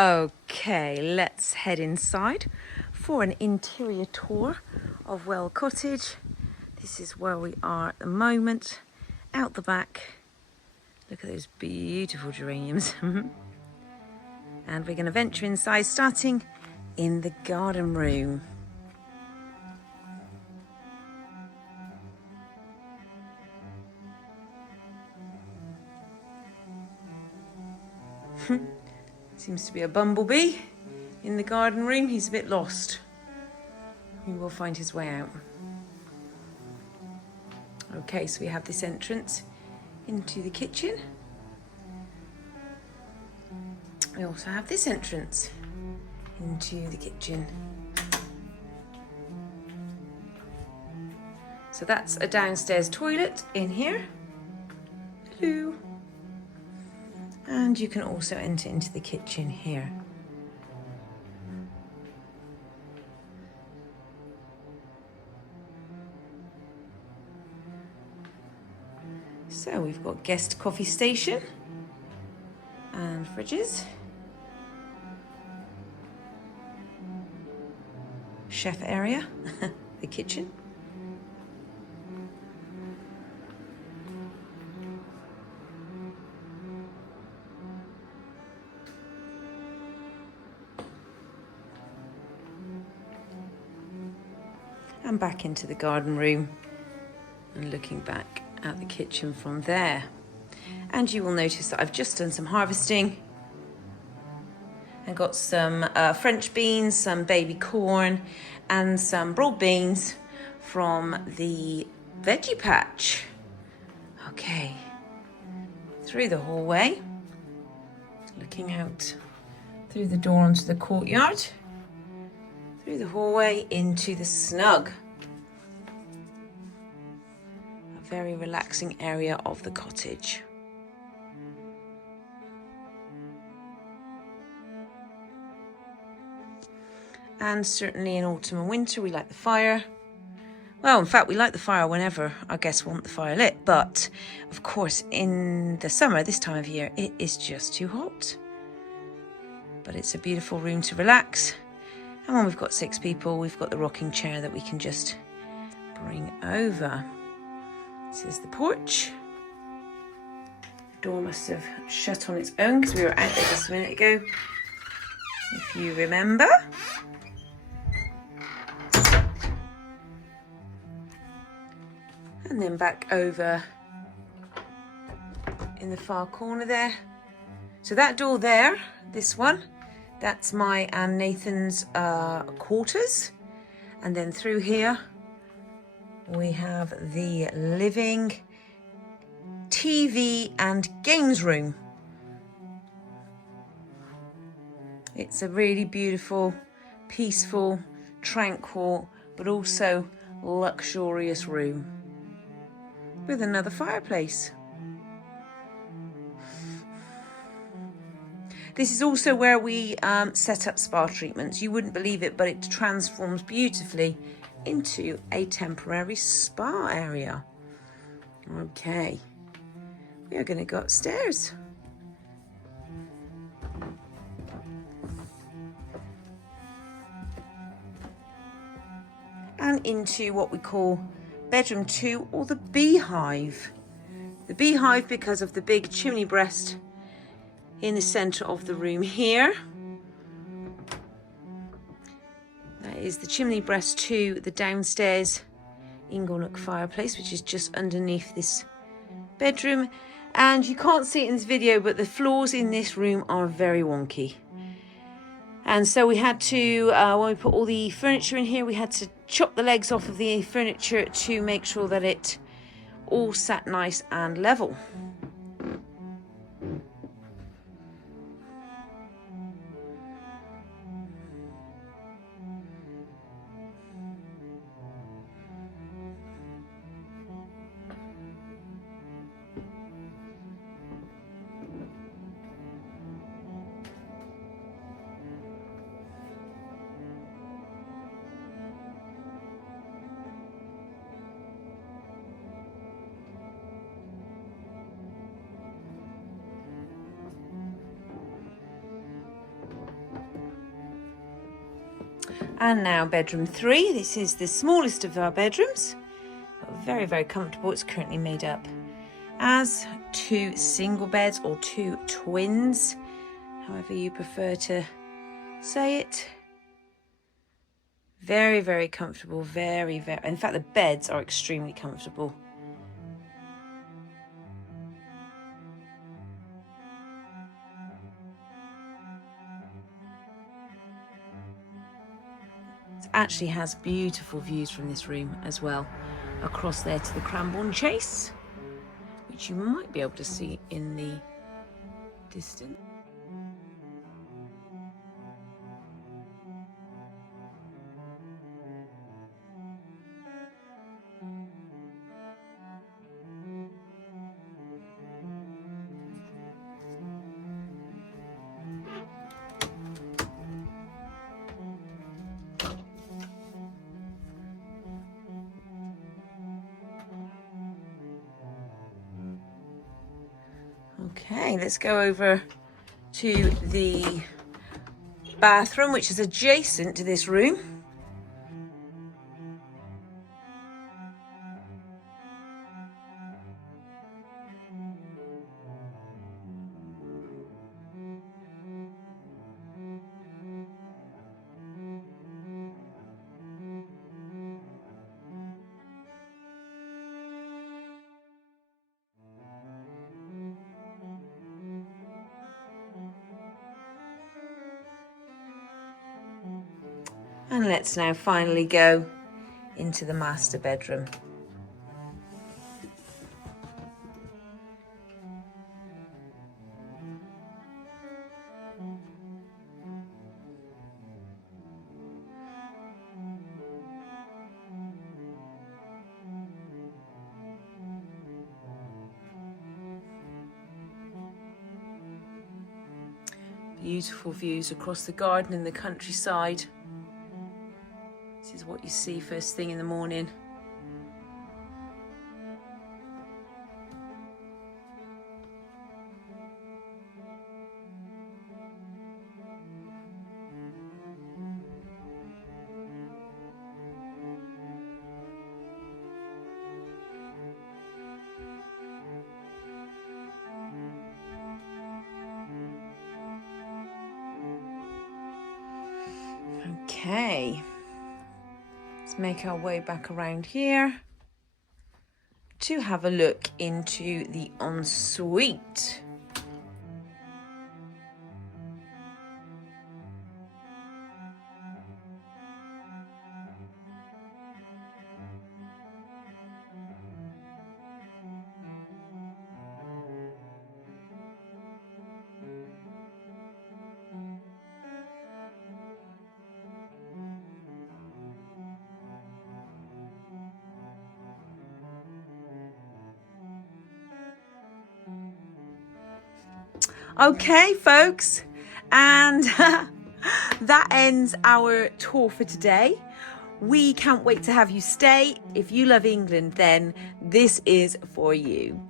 Okay, let's head inside for an interior tour of Well Cottage. This is where we are at the moment. Out the back, look at those beautiful geraniums. And we're going to venture inside, starting in the garden room. Seems to be a bumblebee in the garden room. He's a bit lost. He will find his way out. Okay, so we have this entrance into the kitchen. We also have this entrance into the kitchen. So that's a downstairs toilet in here. Hello. And you can also enter into the kitchen here. So we've got guest coffee station and fridges. Chef area, the kitchen. And back into the garden room and looking back at the kitchen from there. And you will notice that I've just done some harvesting and got some French beans, some baby corn and some broad beans from the veggie patch. Okay, through the hallway, looking out through the door onto the courtyard, through the hallway into the snug. A very relaxing area of the cottage. And certainly in autumn and winter we light the fire. Well, in fact, we light the fire whenever our guests want the fire lit. But of course, in the summer, this time of year, it is just too hot. But it's a beautiful room to relax. And when we've got 6 people, we've got the rocking chair that we can just bring over. This is the porch. The door must have shut on its own because we were out there just a minute ago, if you remember. And then back over in the far corner there. So that door there, this one, that's my and Nathan's quarters. And then through here, we have the living, TV and games room. It's a really beautiful, peaceful, tranquil, but also luxurious room with another fireplace. This is also where we set up spa treatments. You wouldn't believe it, but it transforms beautifully into a temporary spa area. Okay, we are going to go upstairs. And into what we call bedroom 2, or the beehive. The beehive because of the big chimney breast in the center of the room here. That is the chimney breast to the downstairs inglenook fireplace, which is just underneath this bedroom. And you can't see it in this video, but the floors in this room are very wonky. And so we had to, when we put all the furniture in here, we had to chop the legs off of the furniture to make sure that it all sat nice and level. And now bedroom 3. This is the smallest of our bedrooms. Very, very comfortable. It's currently made up as 2 single beds or 2 twins, however you prefer to say it. Very, very comfortable. Very, very. In fact, the beds are extremely comfortable. It actually has beautiful views from this room as well, across there to the Cranbourne Chase, which you might be able to see in the distance. Okay, let's go over to the bathroom, which is adjacent to this room. And let's now finally go into the master bedroom. Beautiful views across the garden and the countryside. This is what you see first thing in the morning. Okay. Let's make our way back around here to have a look into the ensuite. Okay, folks, and that ends our tour for today. We can't wait to have you stay. If you love England, then this is for you.